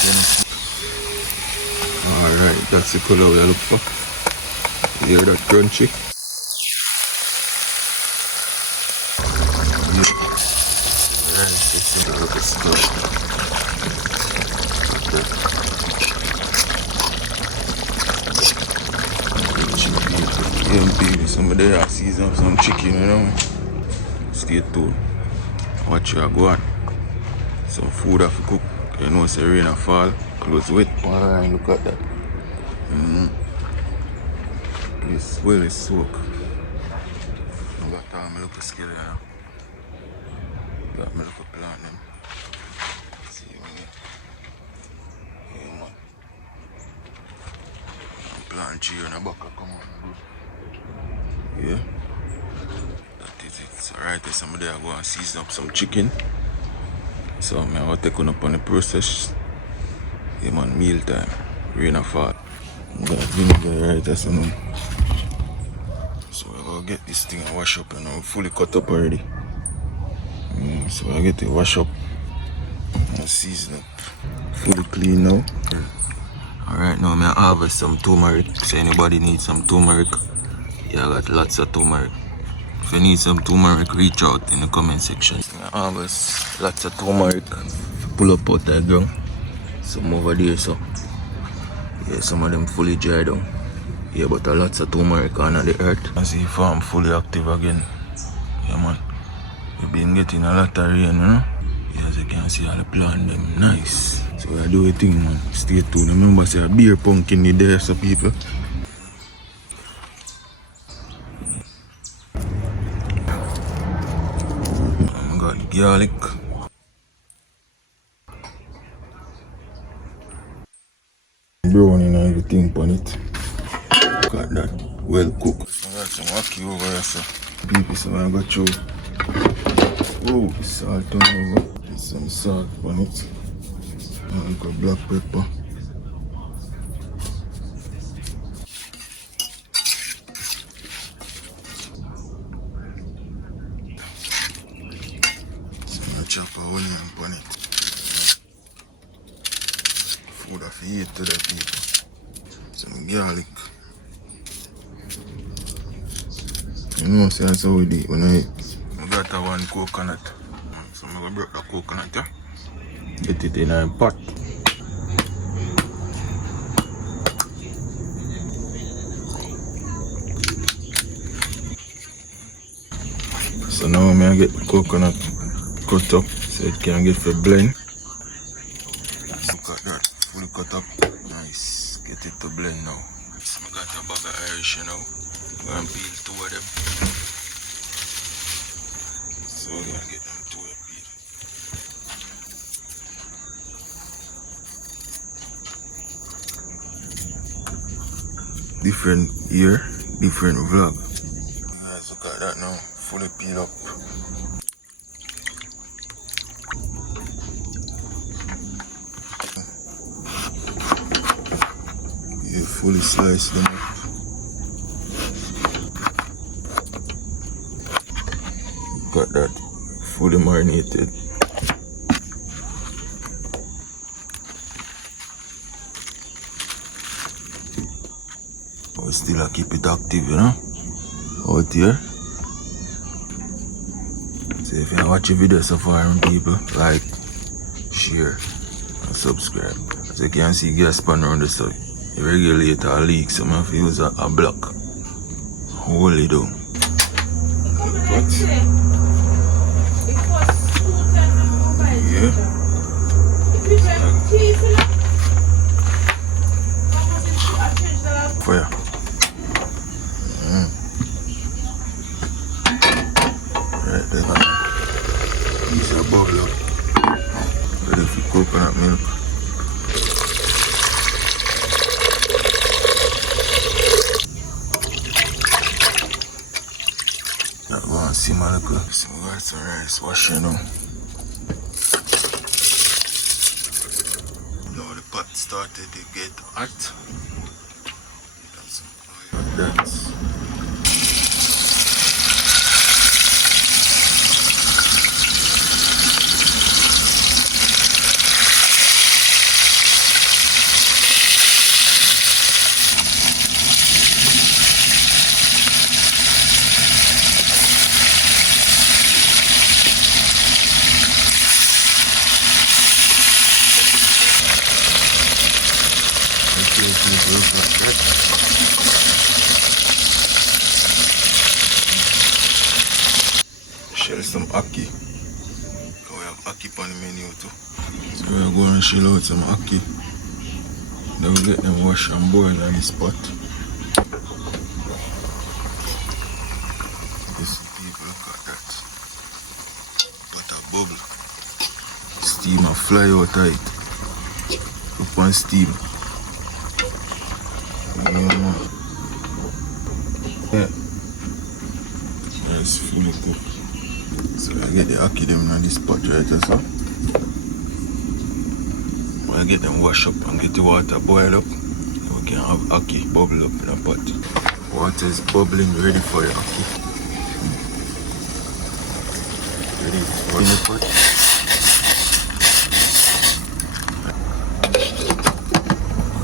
Alright, that's the color we look for. You hear that crunchy? Rice is in the stuff. Some of them season up some chicken, you know. Stay tuned. Watch you go on. Some food have to cook. You know, it's a rain and fall. Clothes wet. Alright, look at that. This well is soak. I got time to look at skill now. Got me look at plant them. See you here. Yeah, man. Plant tree on the back, come on. Yeah. That is it. So right there, somebody are going to season up some chicken. So I'm going to take on up on the process. Yeah, man, meal time. Rain and fall. Got vinegar right there, so now. So we're going to get this thing and wash up, and I'm fully cut up already. So I get it wash up and season up. Fully clean now. Alright, now I'm going to harvest some turmeric. So anybody needs some turmeric, yeah, I got lots of turmeric. If you need some turmeric, reach out in the comment section. I harvest lots of turmeric. Pull up out that ground. Some over there, so yeah, some of them fully dried down. Yeah, but a lots of turmeric under the earth. I see farm fully active again. Yeah, man. We've been getting a lot of rain, you know. Yeah, as you can see, all the plant them nice. So I do a thing, man. Stay tuned. Remember, say a beer pumpkin in there, so people. I got garlic. Brown and everything on it. Look at that. Well cooked. I got some wacky over here, so people, so I got you. Oh, salt on over. There's some salt on it. And I got black pepper. Some chop of onion on it. Food of eat to the people. Some garlic. You know, see that's how we do it when I eat. I got that one coconut. So I'm going to break the coconut, yeah? Get it in a pot. So now I'm going to get the coconut cut up so it can get for blend. Look at that, fully cut up. Nice. Get it to blend now. So I got a bag of Irish, you know. I'm going to peel two of them. So we're going to get them two of peel. Different year, different vlog. You guys look at that now, fully peeled up. You fully slice them up. Got that fully marinated. But still I keep it active, you know, out here. So if you watch the video so far, people, like, share and subscribe. As you can see, gas pan around the side. The regulator leaks, so I have to use a block. Hold it down. What? Yeah. Fire. Right there. These are bubble up. Ready for coconut milk. That one simmer look. So we got some rice washing now. Pot started to get hot. That's ackee. We have ackee on the menu too. So we're going to chill out some ackee. Then we get them wash and boil on the spot. This people, look at that. Butter bubble. Steam a fly out of it. Up on steam. Yeah. It's fully cooked. So I get the ackee them on this pot right so. I get them wash up and get the water boil up. Then we can have ackee bubble up in a pot. Water is bubbling ready for the ackee. Ready for the pot.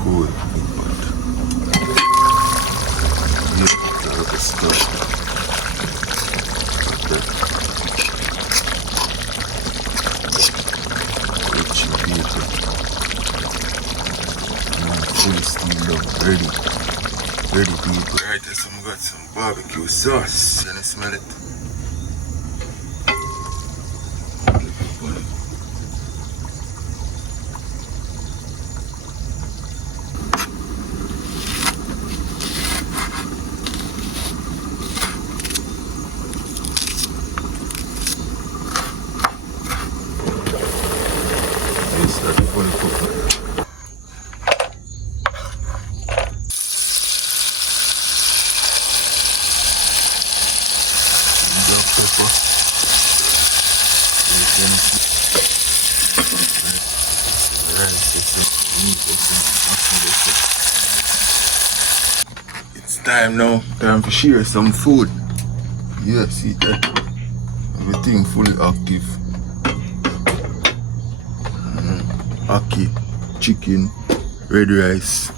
Cool pot. Yeah, that's the stuff. Fully steamed up, ready people. Right, so we got some barbecue sauce. Can you smell it? This is fully cooked. It's time now, time to share some food. Yeah, see that? Everything fully active. Ackee, chicken, red rice,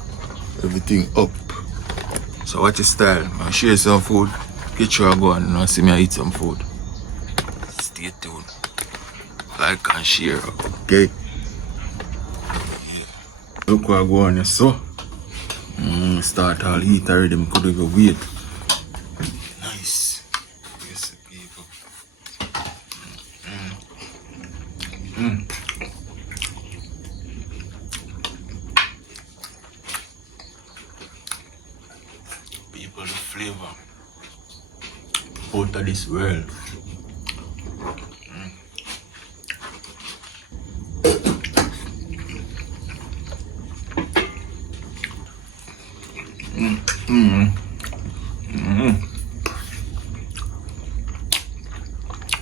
everything up. So watch your style. I'll share some food. Get sure I go and see me eat some food. Stay tuned. Like and share, okay? Yeah. Look what I go on here, so. Start all heat already, I couldn't go wait. Nice. Yes, people. People, the flavor out of this world.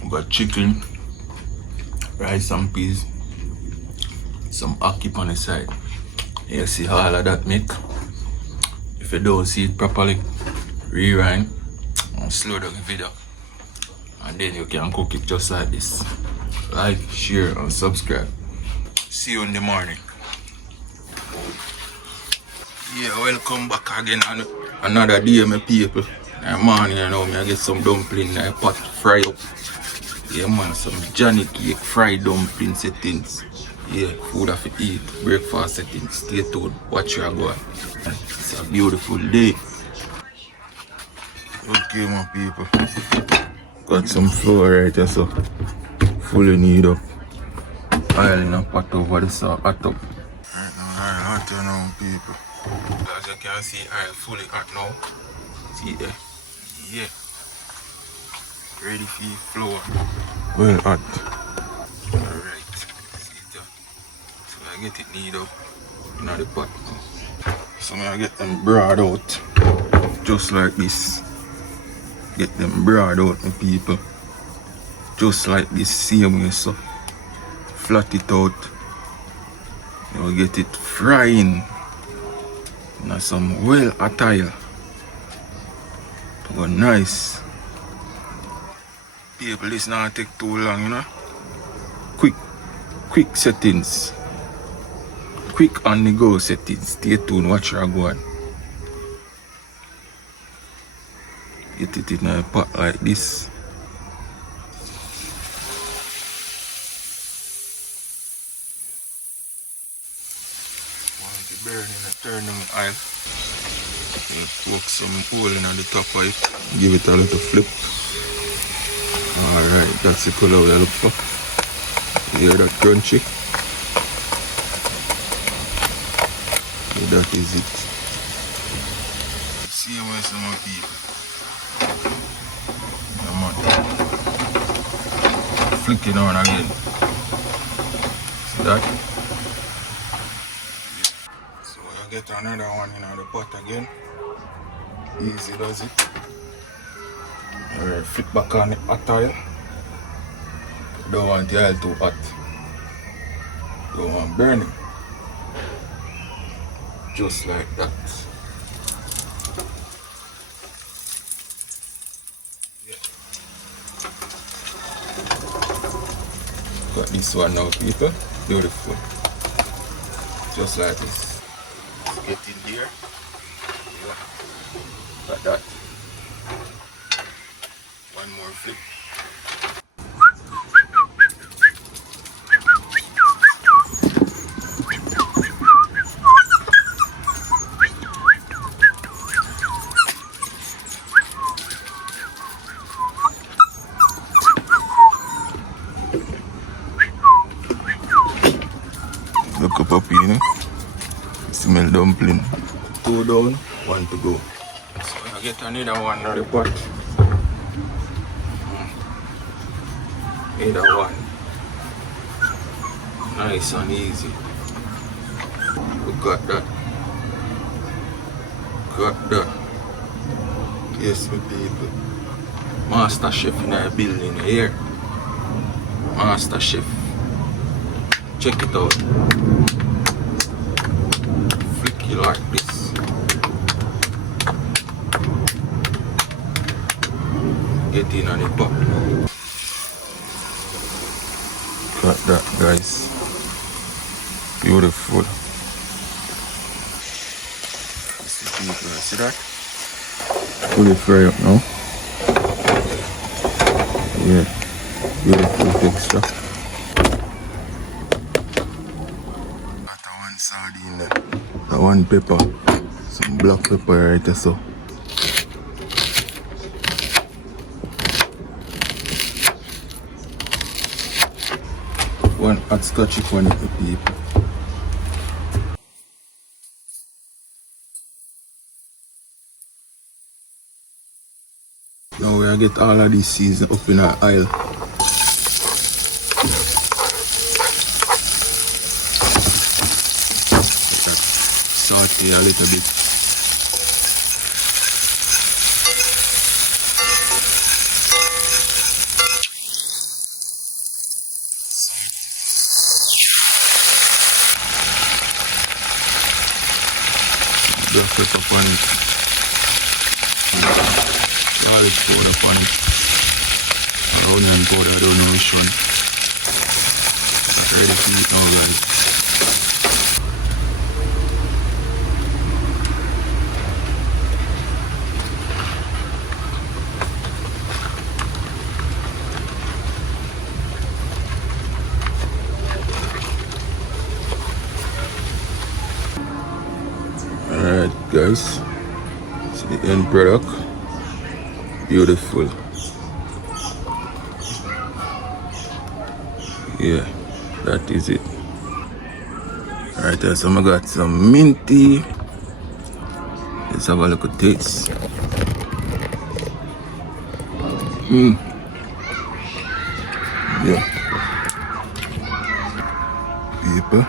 We got chicken, rice and peas, some ackee on the side. You see all of that make. If you don't see it properly, rewind and slow down the video. And then you can cook it just like this. Like, share and subscribe. See you in the morning. Yeah, welcome back again on another day, my people. In the morning, you know, I get some dumpling in the pot, fry up. Yeah, man, some Johnny cake, fried dumpling settings. Yeah, food have to eat, breakfast settings. Stay tuned, watch your go. It's a beautiful day. Okay, my people. Got some flour right here, so fully need up. Oil in a pot over the hot up. Right now, hot now, people. As you can see, oil fully hot now. See there? Yeah. Ready for your flour. Well hot. Alright. See that? So I get it knead up in the pot now. So I get them broad out. Just like this. Get them broad out, my people. Just like this, same way, so. Flat it out. Now get it frying. Now some well hot oil. Go nice. People, this not take too long, you know. Quick settings. Quick on the go settings. Stay tuned, watch her go on. Get it in a pot like this. Once it burning, turn on the oil. You poke some oil in the top of it. Give it a little flip. Alright, that's the color we look for. You hear that crunchy? That is it. See where some people. Come on. Flick it on again. See that? So you get another one in the pot again. Easy does it. Alright, flip back on the hot oil. Don't want the oil too hot. Don't want burning. Just like that. Yeah. Got this one now, people. Beautiful. Just like this. Let's get in here. Yeah. Like that. One more flip. Look up up here, smell dumpling. 2 down, 1 to go. So I get another one in the pot. Another one. Nice and easy. We got that. Got that. Yes, my people. Master chef in our building here. Master chef. Check it out. Flick it like this. Get in on the pot. Got that, guys. Beautiful. See that? Fully fry up now. Yeah. Beautiful texture. One sardine there. That one pepper. Some black pepper right there, so. One hot scotch on it, people. Now we get all of these seasons up in our aisle. Saute a little bit. Black pepper on it. Garlic powder on it. Onion powder, I don't know which one. That's ready to eat now, guys. Alright guys, see the end product. Beautiful. Yeah, that is it. Alright, so I got some minty. Let's have a look at taste. Yeah. People.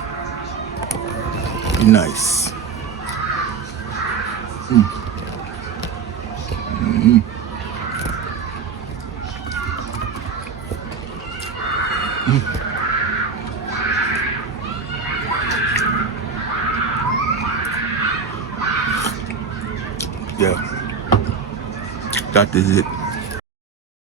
Nice. Yeah, that is it.